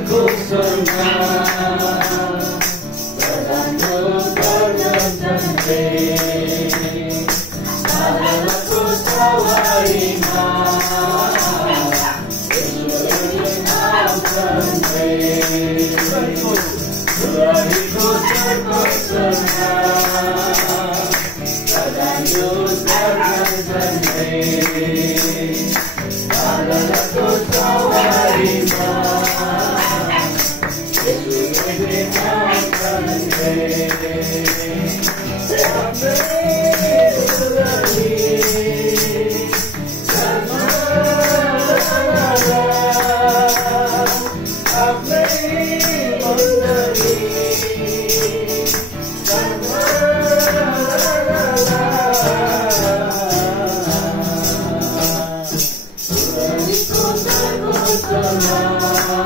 सरको स्वरमा प्रधानको गर्दछन्ले बादलको सवारीमा यसुको नाम छन्ले दुलारीको सरको स्वरमा प्रधानको गर्दछन्ले बादलको सवारीमा यसुको नाम छन्ले Come on.